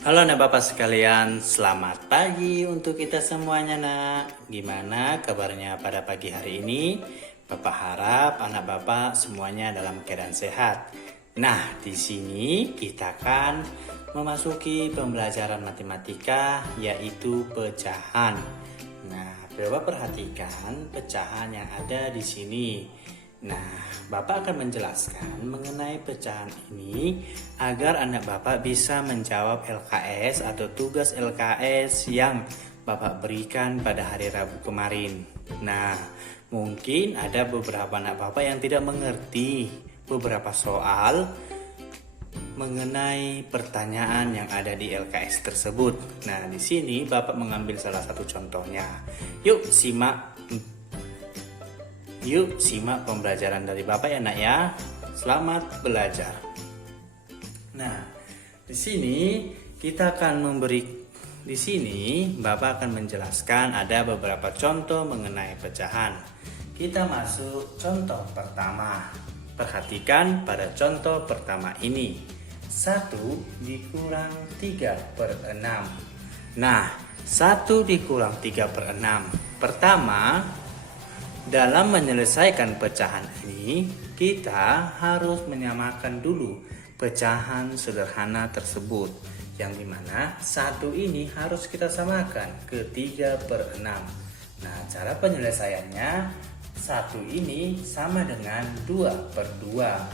Halo anak bapak sekalian, selamat pagi untuk kita semuanya nak. Gimana kabarnya pada pagi hari ini? Bapak harap anak bapak semuanya dalam keadaan sehat. Nah, di sini kita akan memasuki pembelajaran matematika yaitu pecahan. Nah, coba perhatikan pecahan yang ada di sini. Nah, Bapak akan menjelaskan mengenai pecahan ini agar anak Bapak bisa menjawab LKS atau tugas LKS yang Bapak berikan pada hari Rabu kemarin. Nah, mungkin ada beberapa anak Bapak yang tidak mengerti beberapa soal mengenai pertanyaan yang ada di LKS tersebut. Nah, di sini Bapak mengambil salah satu contohnya. Yuk simak pembelajaran dari Bapak ya nak ya. Selamat belajar. Nah, di sini Bapak akan menjelaskan ada beberapa contoh mengenai pecahan. Kita masuk contoh pertama. Perhatikan pada contoh pertama ini. 1 dikurang 3/6. Nah, 1 dikurang 3/6. Pertama, dalam menyelesaikan pecahan ini, kita harus menyamakan dulu pecahan sederhana tersebut. Yang dimana 1 ini harus kita samakan ke 3/6. Nah, cara penyelesaiannya, 1 ini sama dengan 2/2.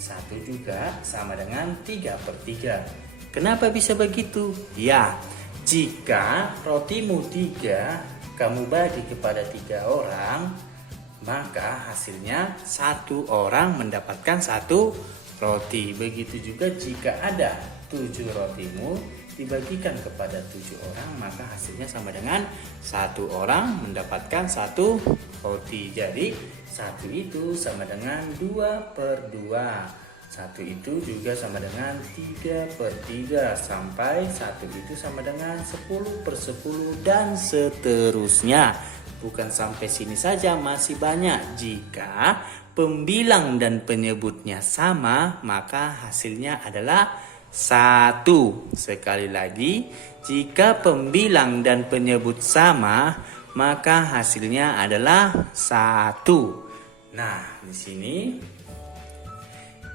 1 juga sama dengan 3/3. Kenapa bisa begitu? Ya, jika rotimu 3, kamu bagi kepada 3 orang, maka hasilnya 1 orang mendapatkan 1 roti. Begitu juga jika ada 7 rotimu dibagikan kepada 7 orang, maka hasilnya sama dengan 1 orang mendapatkan 1 roti. Jadi 1 itu sama dengan 2/2. 1 itu juga sama dengan 3/3 sampai 1 itu sama dengan 10/10 dan seterusnya. Bukan sampai sini saja, masih banyak. Jika pembilang dan penyebutnya sama, maka hasilnya adalah 1. Sekali lagi, jika pembilang dan penyebut sama, maka hasilnya adalah 1. Nah, di sini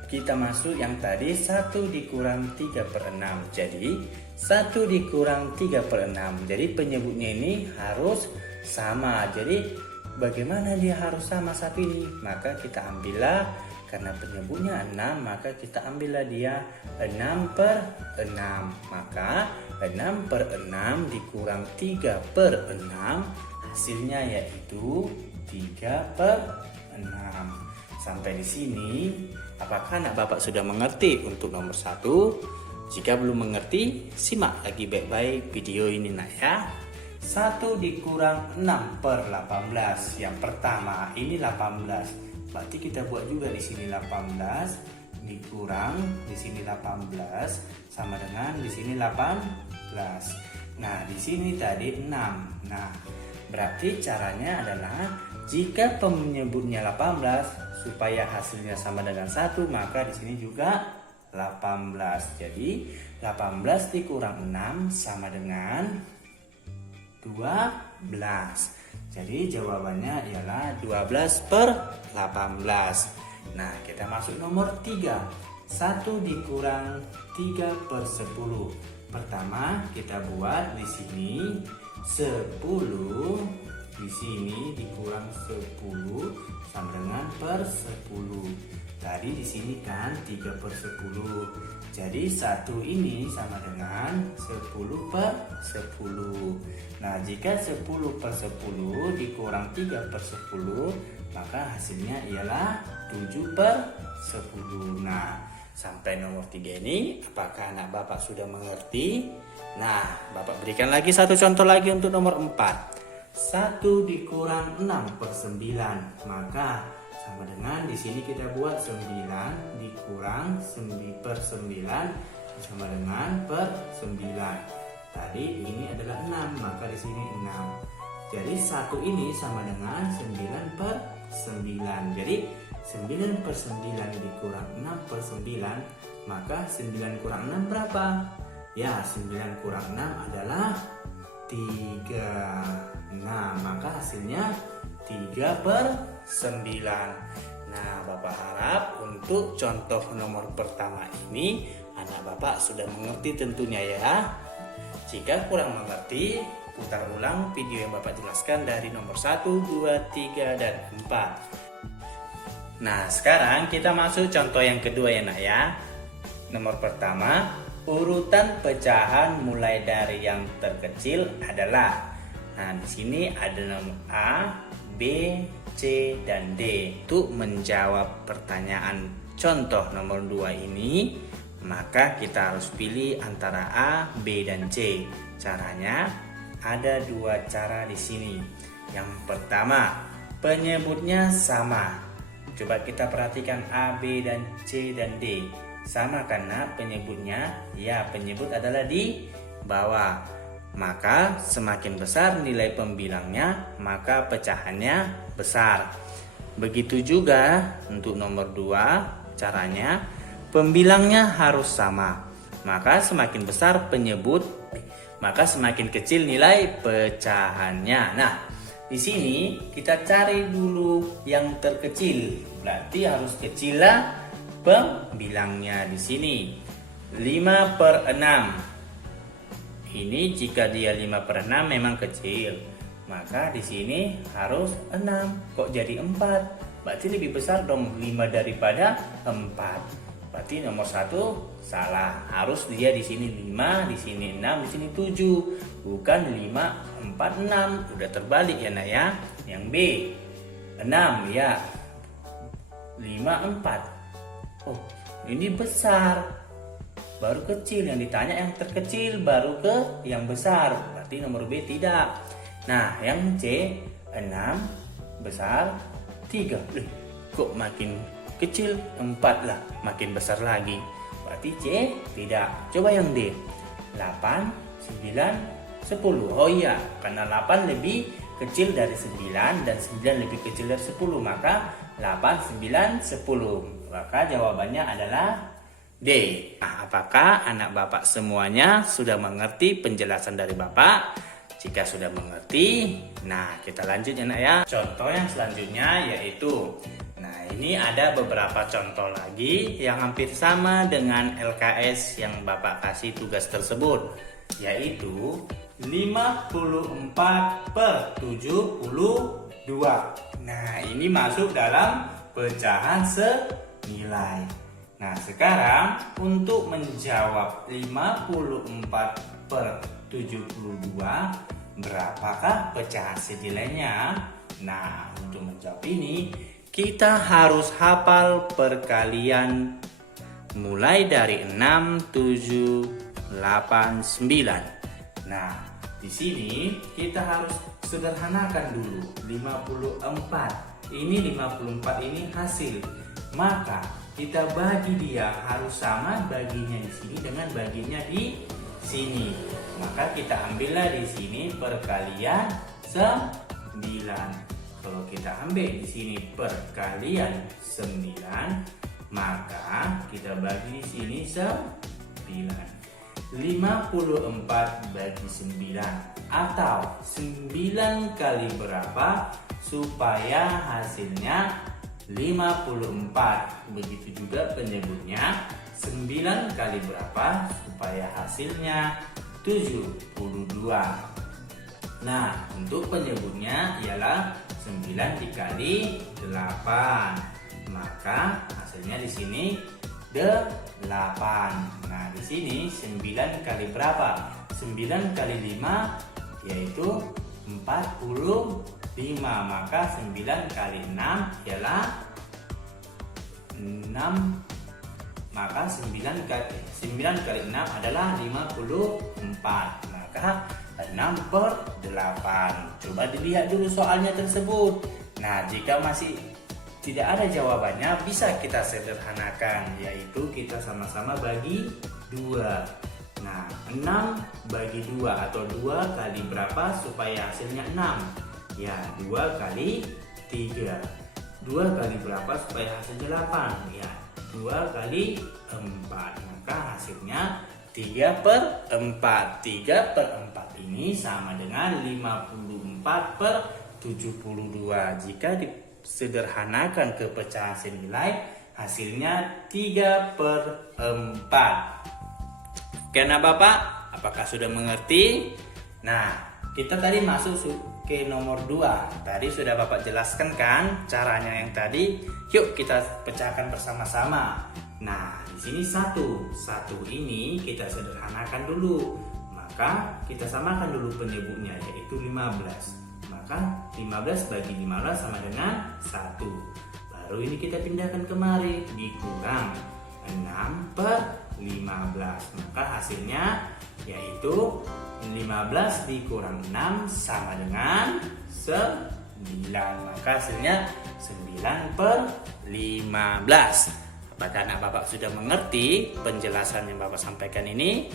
kita masuk yang tadi 1 dikurang 3/6. Jadi 1 dikurang 3/6. Jadi penyebutnya ini harus sama. Jadi bagaimana dia harus sama 1 ini? Maka kita ambillah, karena penyebutnya 6, maka kita ambillah dia 6/6. Maka 6/6 dikurang 3/6 hasilnya yaitu 3/6. Sampai di sini, apakah anak Bapak sudah mengerti untuk nomor 1? Jika belum mengerti, simak lagi baik-baik video ini nak ya. 1 dikurang 6/18. Yang pertama ini 18. Berarti kita buat juga di sini 18 dikurang di sini 18 sama dengan di sini 18. Nah, di sini tadi 6. Nah, berarti caranya adalah jika penyebutnya 18 supaya hasilnya sama dengan 1, maka di sini juga 18. Jadi 18 dikurang 6 sama dengan 12. Jadi jawabannya ialah 12/18. Nah, kita masuk nomor 3. 1 dikurang 3/10. Pertama, kita buat di sini 10. Di sini dikurang 10 sama dengan per 10. Tadi di sini kan 3/10. Jadi 1 ini sama dengan 10/10. Nah, jika 10/10 dikurang 3/10, maka hasilnya ialah 7/10. Nah, sampai nomor 3 ini, apakah anak Bapak sudah mengerti? Nah, Bapak berikan lagi satu contoh lagi untuk nomor 4. 1 dikurang 6/9, maka sama dengan di sini kita buat 9 dikurang 9/9 sama dengan per 9. Tadi ini adalah 6, maka di sini 6. Jadi 1 ini sama dengan 9/9. Jadi 9/9 dikurang 6/9, maka 9 kurang 6 berapa? Ya, 9 kurang 6 adalah 3. Nah, maka hasilnya 3/9. Nah, Bapak harap untuk contoh nomor pertama ini anak Bapak sudah mengerti tentunya ya. Jika kurang mengerti, putar ulang video yang Bapak jelaskan dari nomor 1, 2, 3, dan 4. Nah, sekarang kita masuk contoh yang kedua ya nak ya. Nomor pertama, urutan pecahan mulai dari yang terkecil adalah. Nah, di sini ada nomor A, B, C, dan D. Untuk menjawab pertanyaan contoh nomor 2 ini, maka kita harus pilih antara A, B, dan C. Caranya ada 2 cara di sini. Yang pertama, penyebutnya sama. Coba kita perhatikan A, B, dan C, dan D. Sama karena penyebutnya, ya penyebut adalah di bawah. Maka semakin besar nilai pembilangnya, maka pecahannya besar. Begitu juga untuk nomor 2, caranya pembilangnya harus sama. Maka semakin besar penyebut, maka semakin kecil nilai pecahannya. Nah, di sini kita cari dulu yang terkecil. Berarti harus kecil lah pembilangnya di sini. 5/6. Ini jika dia 5/6 memang kecil. Maka di sini harus 6. Kok jadi 4? Berarti lebih besar dong 5 daripada 4. Berarti nomor 1 salah. Harus dia di sini 5, di sini 6, di sini 7. Bukan 5, 4, 6. Udah terbalik ya nak ya. Yang B 6 ya. 5, 4. Oh, ini besar. Baru kecil, yang ditanya yang terkecil baru ke yang besar. Berarti nomor B tidak. Nah, yang C 6 besar 3. Kok makin kecil? 4 lah, makin besar lagi. Berarti C tidak. Coba yang D 8, 9, 10. Oh iya, karena 8 lebih kecil dari 9 dan 9 lebih kecil dari 10, maka 8, 9, 10. Maka jawabannya adalah D. Nah, apakah anak Bapak semuanya sudah mengerti penjelasan dari Bapak? Jika sudah mengerti, nah kita lanjut ya nak ya. Contoh yang selanjutnya yaitu, nah ini ada beberapa contoh lagi yang hampir sama dengan LKS yang Bapak kasih tugas tersebut, yaitu 54/72. Nah, ini masuk dalam pecahan senilai. Nah, sekarang untuk menjawab 54/72, berapakah pecahan senilainya? Nah, untuk menjawab ini kita harus hafal perkalian mulai dari 6, 7, 8, 9. Nah, di sini kita harus sederhanakan dulu. 54. Ini 54 ini hasil. Maka kita bagi dia harus sama baginya di sini dengan baginya di sini. Maka kita ambillah di sini perkalian 9. Kalau kita ambil di sini perkalian 9, maka kita bagi di sini 9. 54 bagi 9, atau 9 kali berapa supaya hasilnya 54. Begitu juga penyebutnya, 9 kali berapa supaya hasilnya 72. Nah, untuk penyebutnya ialah 9 dikali 8. Maka hasilnya di sini 8. Nah, di sini 9 kali berapa? 9 kali 5 yaitu 45. Maka 9 kali 6 ialah 6. Maka 9 kali 6 adalah 54. Maka 6/8. Coba dilihat dulu soalnya tersebut. Nah, jika masih tidak ada jawabannya, bisa kita sederhanakan, yaitu kita sama-sama bagi 2. Nah, 6 bagi 2 atau 2 kali berapa supaya hasilnya 6? Ya, 2 kali 3. 2 kali berapa supaya hasilnya 8? Ya, 2 kali 4. Maka hasilnya 3 per 4. 3 per 4 ini sama dengan 54 per 72. Jika disederhanakan ke pecahan senilai, hasilnya 3 per 4. Oke anak Bapak, apakah sudah mengerti? Nah, kita tadi masuk ke nomor 2. Tadi sudah Bapak jelaskan kan caranya yang tadi. Yuk kita pecahkan bersama-sama. Nah, di sini 1 ini kita sederhanakan dulu. Maka kita samakan dulu penyebutnya, yaitu 15. Maka 15 bagi 15 sama dengan 1. Baru ini kita pindahkan kemari, dikurang 6 per 15. Maka hasilnya yaitu 15 dikurang 6 sama dengan 9. Maka hasilnya 9 per 15. Apakah anak Bapak sudah mengerti penjelasan yang Bapak sampaikan ini?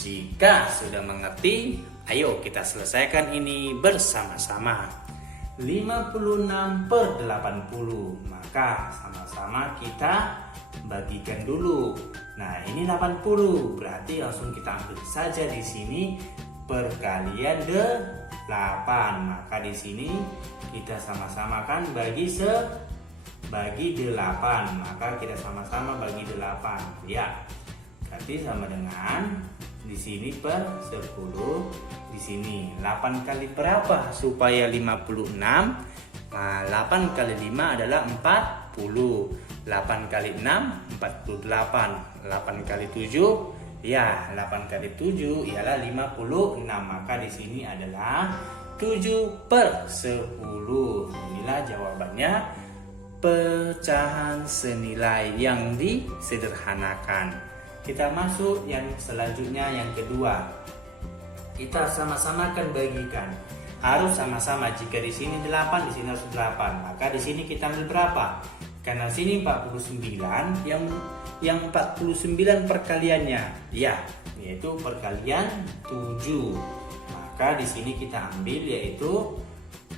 Jika sudah mengerti, ayo kita selesaikan ini bersama-sama. 56 per 80. Maka sama-sama kita bagikan dulu. Nah, ini 80. Berarti langsung kita ambil saja di sini perkalian 8. Maka di sini kita sama-sama kan bagi 8. Maka kita sama-sama bagi 8. Ya. Berarti sama dengan di sini per 10. Di sini 8 kali berapa supaya 56? Nah, 8 kali 5 adalah 40. 8 kali 6 48. 8 kali 7 ya 8 kali 7 ialah 56. Maka di sini adalah 7 per 10. Inilah jawabannya, pecahan senilai yang disederhanakan. Kita masuk yang selanjutnya, yang kedua. Kita sama-sama akan bagikan. Harus sama-sama. Jika di sini 8, di sini harus 8. Maka di sini kita ambil berapa? Karena sini 49, yang 49 perkaliannya, ya, yaitu perkalian 7. Maka di sini kita ambil yaitu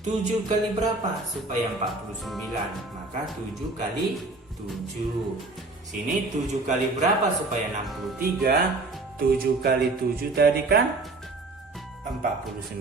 7 kali berapa supaya 49? Maka 7 kali 7. Sini 7 kali berapa supaya 63? 7 kali 7 tadi kan 49.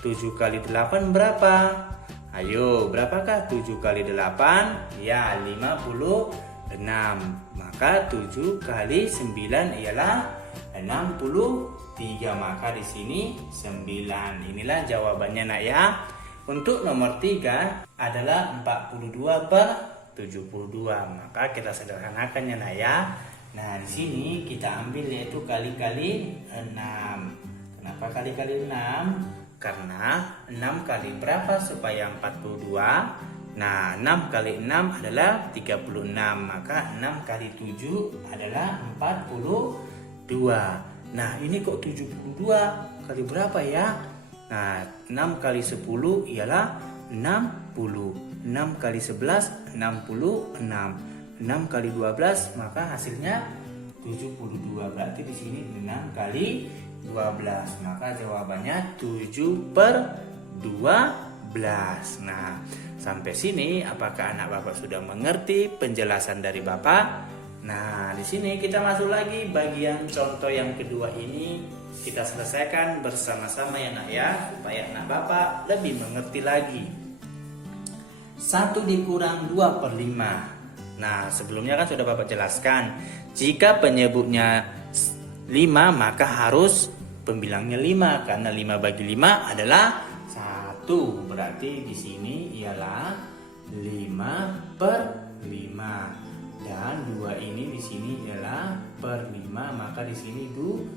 7 kali 8 berapa? Ayo, berapakah 7 kali 8? Ya, 56. Maka 7 kali 9 ialah 63. Maka di sini 9. Inilah jawabannya nak ya. Untuk nomor 3 adalah 42 per 72. Maka kita sederhanakan ya nak ya. Nah, di sini kita ambil yaitu kali-kali 6. Kenapa kali-kali 6? Karena 6 kali berapa supaya 42? Nah, 6 kali 6 adalah 36. Maka 6 kali 7 adalah 42. Nah, ini kok 72 kali berapa ya? Nah, 6 kali 10 ialah 60. 6 kali 11 66. 6 kali 12 maka hasilnya 72. Berarti di sini 6 kali 12. Maka jawabannya 7 per 12. Nah, sampai sini apakah anak Bapak sudah mengerti penjelasan dari Bapak? Nah, di sini kita masuk lagi bagian contoh yang kedua ini. Kita selesaikan bersama-sama ya nak ya, supaya anak Bapak lebih mengerti lagi. 1 dikurang 2 per 5. Nah, sebelumnya kan sudah Bapak jelaskan, jika penyebutnya 5 maka harus pembilangnya 5, karena 5 bagi 5 adalah 1. Berarti di sini ialah 5 per 5. Dan 2 ini di sini ialah per 5, maka di sini 2.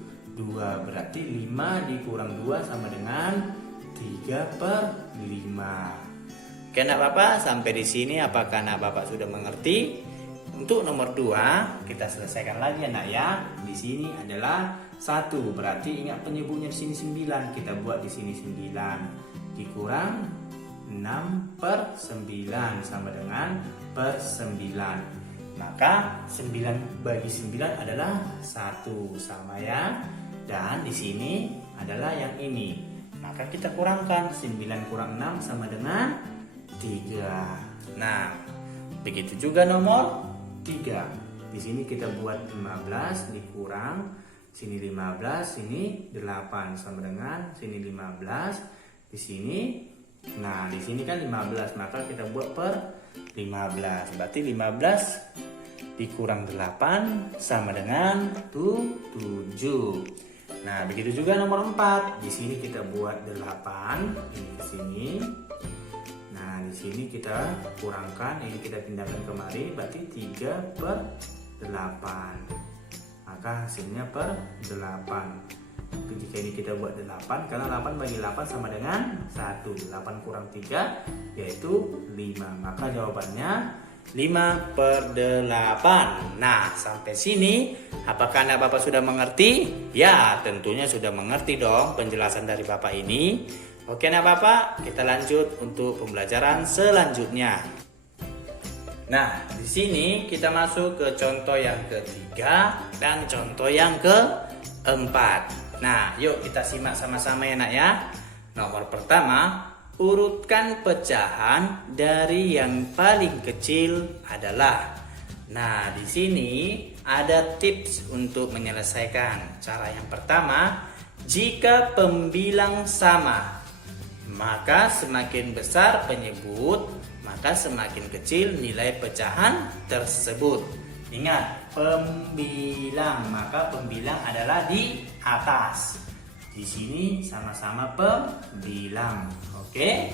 Berarti 5 dikurang 2 sama dengan 3 per 5. Oke anak Bapak, sampai di sini apakah anak Bapak sudah mengerti? Untuk nomor 2 kita selesaikan lagi anak ya. Di sini adalah 1, berarti ingat penyebutnya di sini 9, kita buat di sini 9 dikurang 6 per 9 sama dengan per 9. Maka 9 bagi 9 adalah 1 sama ya. Dan di sini adalah yang ini. Maka kita kurangkan 9 kurang 6 sama dengan 3. Nah, begitu juga nomor 3. Di sini kita buat 15 dikurang Sini 15, sini 8 sama dengan sini 15, di sini. Nah, di sini kan 15, maka kita buat per 15. Berarti 15 dikurang 8 sama dengan 7. Nah, begitu juga nomor 4. Di sini kita buat 8, ini ke sini. Nah, di sini kita kurangkan, ini kita pindahkan kemari, berarti 3 per 8. Maka hasilnya per 8. Jika ini kita buat 8, karena 8 bagi 8 sama dengan 1. 8 kurang 3 yaitu 5. Maka jawabannya 5 per 8. Nah, sampai sini apakah Anda Bapak sudah mengerti? Ya, tentunya sudah mengerti dong penjelasan dari Bapak ini. Oke Anak Bapak, kita lanjut untuk pembelajaran selanjutnya. Nah, di sini kita masuk ke contoh yang ketiga dan contoh yang keempat. Nah, yuk kita simak sama-sama ya Nak ya. Nomor pertama, urutkan pecahan dari yang paling kecil adalah. Nah, di sini ada tips untuk menyelesaikan. Cara yang pertama, jika pembilang sama, maka semakin besar penyebut, maka semakin kecil nilai pecahan tersebut. Ingat, pembilang, maka pembilang adalah di atas. Di sini sama-sama pembilang. Oke?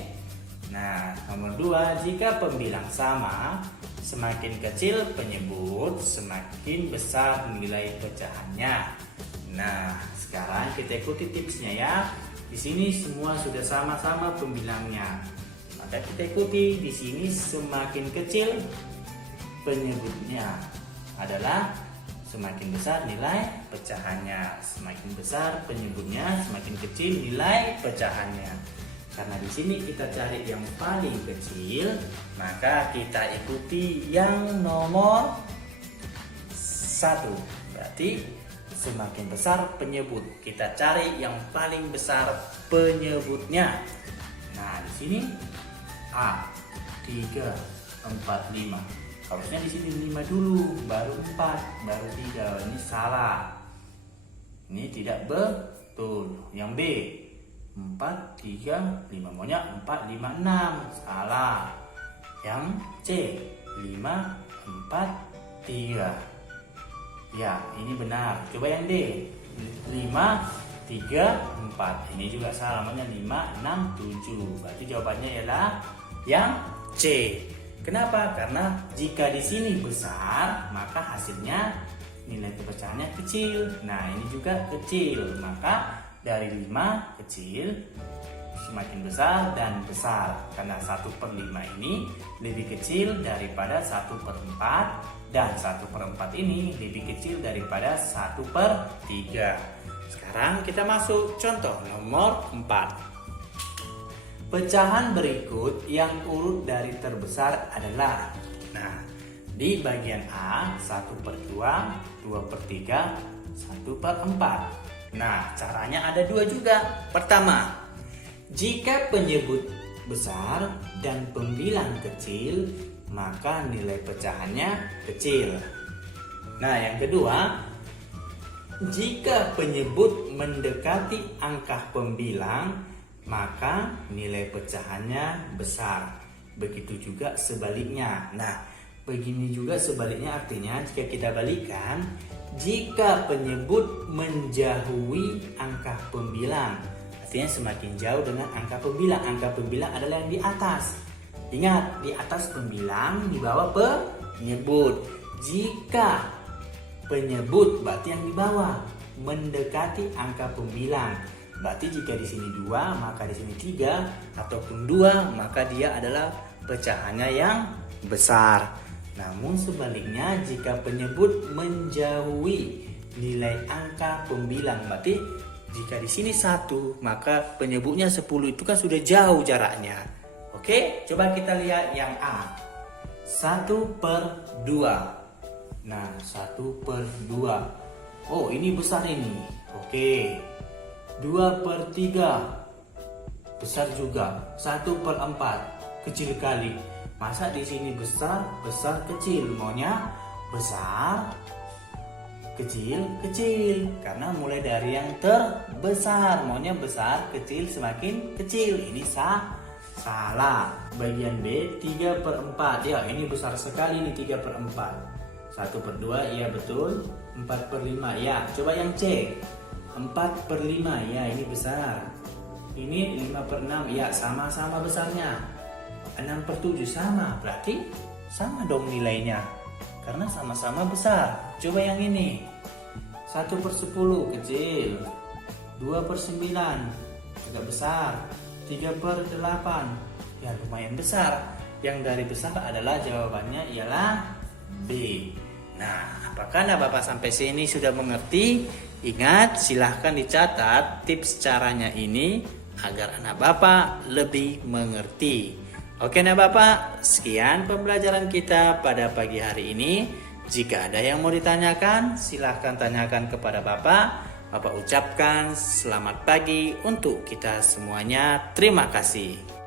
Nah, nomor 2, jika pembilang sama, semakin kecil penyebut, semakin besar nilai pecahannya. Nah, sekarang kita ikuti tipsnya ya. Di sini semua sudah sama-sama pembilangnya. Maka kita ikuti, di sini semakin kecil penyebutnya adalah semakin besar nilai pecahannya. Semakin besar penyebutnya, semakin kecil nilai pecahannya. Karena di sini kita cari yang paling kecil, maka kita ikuti yang nomor 1. Berarti semakin besar penyebut, kita cari yang paling besar penyebutnya. Nah, di sini A 3, 4, 5. Harusnya di sini 5 dulu, baru 4, baru 3. Ini salah. Ini tidak betul. Yang B 4, 3, 5. Maunya 4, 5, 6. Salah. Yang C 5, 4, 3. Ya, ini benar. Coba yang D 5, 3, 4. Ini juga salah. Maunya 5, 6, 7. Berarti jawabannya ialah yang C. Kenapa? Karena jika di sini besar, maka hasilnya nilai pecahannya kecil. Nah, ini juga kecil. Maka dari 5 kecil semakin besar dan besar. Karena 1/5 ini lebih kecil daripada 1/4 dan 1/4 ini lebih kecil daripada 1/3. Sekarang kita masuk contoh nomor 4. Pecahan berikut yang urut dari terbesar adalah. Nah, di bagian A 1/2, 2/3, 1/4. Nah, caranya ada 2 juga. Pertama, jika penyebut besar dan pembilang kecil, maka nilai pecahannya kecil. Nah, yang kedua, jika penyebut mendekati angka pembilang, maka nilai pecahannya besar. Begitu juga sebaliknya. Nah, begini juga sebaliknya, artinya jika kita balikan, jika penyebut menjauhi angka pembilang, artinya semakin jauh dengan angka pembilang. Angka pembilang adalah yang di atas. Ingat, di atas pembilang, di bawah penyebut. Jika penyebut berarti yang di bawah, mendekati angka pembilang. Berarti jika di sini 2, maka di sini 3, ataupun 2, maka dia adalah pecahannya yang besar. Namun sebaliknya, jika penyebut menjauhi nilai angka pembilang, berarti jika di sini 1, maka penyebutnya 10, itu kan sudah jauh jaraknya. Oke, coba kita lihat yang A. 1/2. Nah, 1/2. Oh, ini besar ini. Oke. 2/3 besar juga. 1/4 kecil kali. Masa di sini besar, besar, kecil? Maunya besar, kecil, kecil. Karena mulai dari yang terbesar. Maunya besar, kecil, semakin kecil. Ini salah. Bagian B 3/4. Ya, ini besar sekali nih 3/4. 1/2, iya betul. 4/5, ya. Coba yang C. 4/5, ya ini besar. Ini 5/6, ya sama-sama besarnya. 6/7 sama, berarti sama dong nilainya. Karena sama-sama besar. Coba yang ini. 1/10 kecil. 2/9 agak besar. 3/8 ya lumayan besar. Yang dari besar adalah jawabannya ialah B. Nah, apakah anak Bapak sampai sini sudah mengerti? Ingat, silahkan dicatat tips caranya ini agar anak Bapak lebih mengerti. Oke anak Bapak, sekian pembelajaran kita pada pagi hari ini. Jika ada yang mau ditanyakan, silahkan tanyakan kepada Bapak. Bapak ucapkan selamat pagi untuk kita semuanya. Terima kasih.